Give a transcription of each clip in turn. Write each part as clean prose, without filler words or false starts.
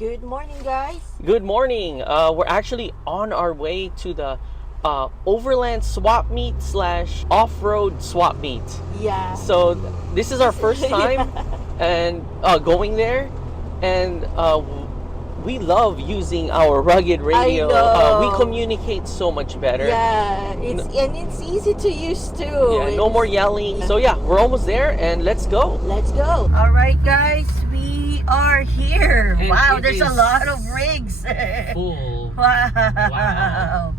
Good morning, guys. Good morning. We're actually on our way to the overland swap meet slash off-road swap meet. Yeah. So this is our first time and going there, and we love using our rugged radio. We communicate so much better. Yeah, it's easy to use too. Yeah, no more yelling. So yeah, we're almost there, and let's go. Let's go. All right, guys, we are here. And wow, it there's a is lot of rigs. Full. Wow.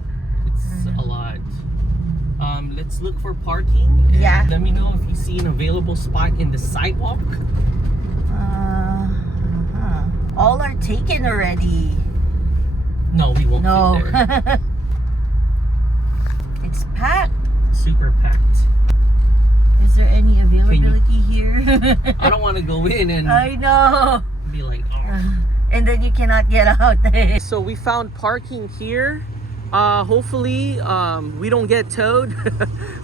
It's a lot. Let's look for parking. Yeah. Let me know if you see an available spot in the sidewalk. All are taken already. No, we won't fit there. It's packed. Super packed. Is there any availability here? I don't want to go in and I know. be like, oh. And then you cannot get out. So we found parking here. Hopefully we don't get towed.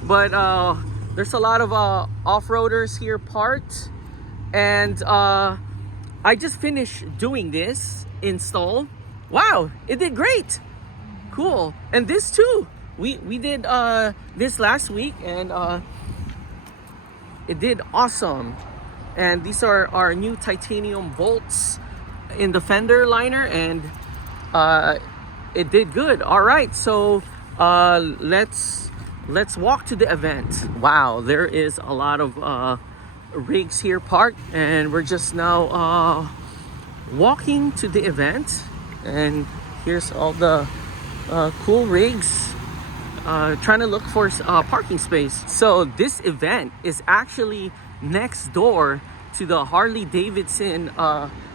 But there's a lot of off-roaders here parked. And I just finished doing this install. Wow, it did great. Cool. And this too. We did this last week, and it did awesome. And these are our new titanium bolts in the fender liner, and it did good. All right, so let's walk to the event. Wow, there is a lot of rigs here parked, and we're just now walking to the event. And here's all the cool rigs trying to look for parking space. So this event is actually next door to the Harley Davidson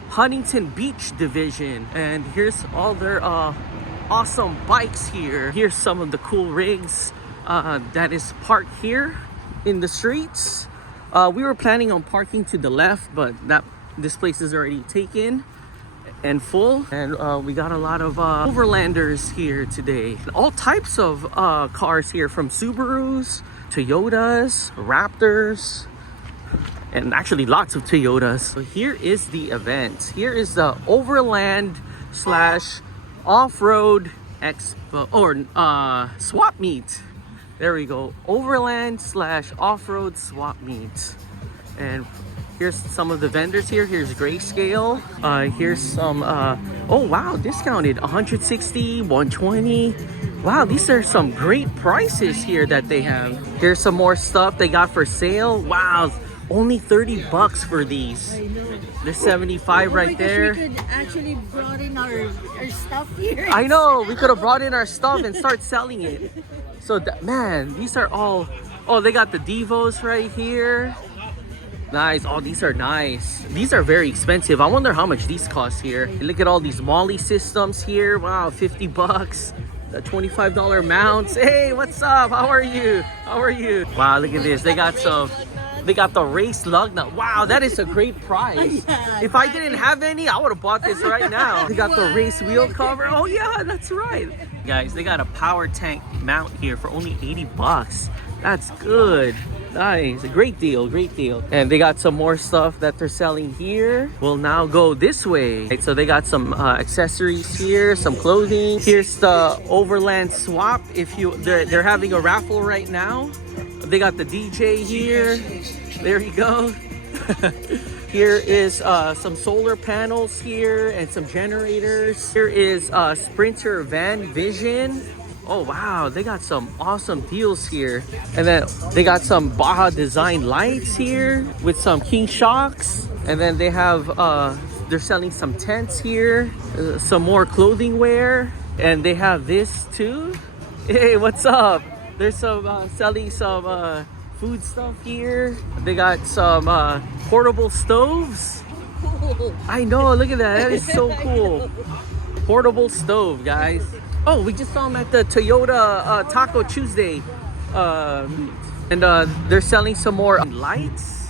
Huntington Beach division, and here's all their awesome bikes here. Here's some of the cool rigs that is parked here in the streets. We were planning on parking to the left, but this place is already taken and full. And we got a lot of overlanders here today. All types of cars here, from Subarus, Toyotas, Raptors, and actually lots of Toyotas. So here is the event. Here is the Overland slash off-road expo, or swap meet. There we go. Overland slash off-road swap meet. And here's some of the vendors here. Here's Grayscale. Here's some, oh wow, discounted. 160, 120. Wow, these are some great prices here that they have. Here's some more stuff they got for sale. Wow, only 30 bucks for these. There's 75 right there. We could actually brought in our stuff here. I know, we could have brought in our stuff and start selling it. So man, these are all, oh, they got the Devos right here. Nice. Oh, these are nice. These are very expensive. I wonder how much these cost here. Look at all these Molly systems here. Wow, 50 bucks. The $25 mounts. Hey, what's up? How are you? How are you? Wow, look at this. They got the race lug nut. Wow, that is a great price. If I didn't have any, I would have bought this right now. They got the race wheel cover. Oh yeah, that's right. Guys, they got a power tank mount here for only 80 bucks. That's good. Nice. A great deal, great deal. And they got some more stuff that they're selling here. We'll now go this way. Right, so they got some accessories here, some clothing. Here's the Overland swap. If they're having a raffle right now. They got the DJ here. There you go. Here is some solar panels here and some generators. Here is Sprinter Van Vision. Oh wow, they got some awesome deals here. And then they got some Baja Design lights here with some King shocks. And then they have, they're selling some tents here, some more clothing wear. And they have this too. Hey, what's up? There's some selling some food stuff here. They got some portable stoves. I know, look at that. That is so cool. Portable stove, guys. Oh, we just saw them at the Toyota Taco Tuesday. And they're selling some more lights.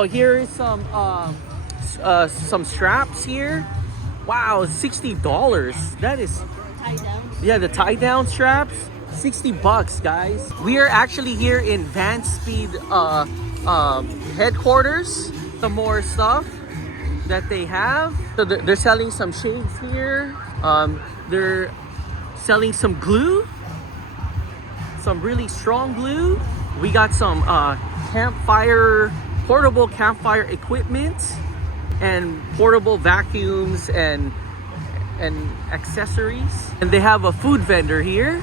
Oh, here is some straps here. Wow, $60. That is, Tie down. yeah, the tie down straps. 60 bucks, guys. We are actually here in Van Speed headquarters. Some more stuff. that they have. So they're selling some shades here. They're selling some glue, some really strong glue. We got some portable campfire equipment, and portable vacuums and accessories. And they have a food vendor here.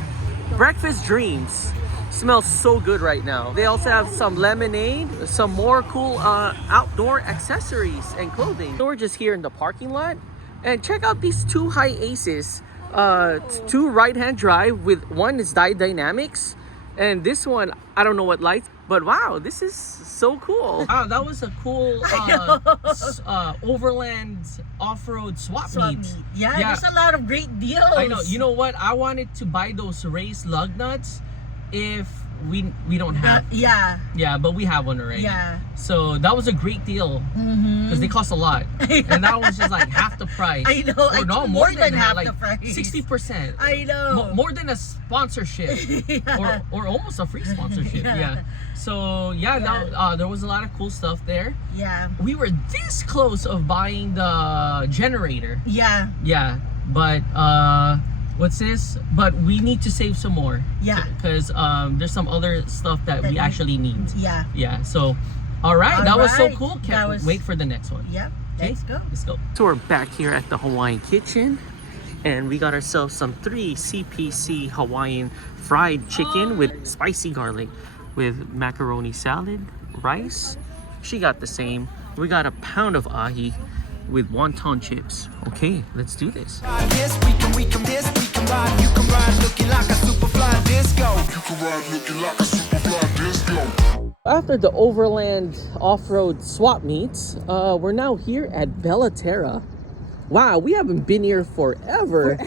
Breakfast Dreams. Smells so good right now. They also have some lemonade, some more cool outdoor accessories and clothing. So we're just here in the parking lot, and check out these two high aces. Two right-hand drive with one is dynamics, and this one I don't know what lights, but wow, this is so cool. Wow, that was a cool overland off-road swap meet. Yeah, there's a lot of great deals. I know. You know what? I wanted to buy those raised lug nuts if we don't have. Yeah, but we have one already. Yeah. So that was a great deal because they cost a lot, and that was just like half the price. I know. Or no, more than half the price. 60%. I know. More than a sponsorship, or almost a free sponsorship. Yeah. So yeah. There was a lot of cool stuff there. Yeah. We were this close of buying the generator. Yeah. Yeah, but what's this? But we need to save some more. Yeah. Because there's some other stuff that we actually need. Yeah. Yeah. So, all right, that was so cool. Can't wait for the next one. Yep. Let's go. Let's go. So we're back here at the Hawaiian kitchen, and we got ourselves some 3 CPC Hawaiian fried chicken with spicy garlic, with macaroni salad, rice. She got the same. We got a pound of ahi with wonton chips. Okay, let's do this. After the Overland off-road swap meets, we're now here at Bellaterra. Wow, we haven't been here forever.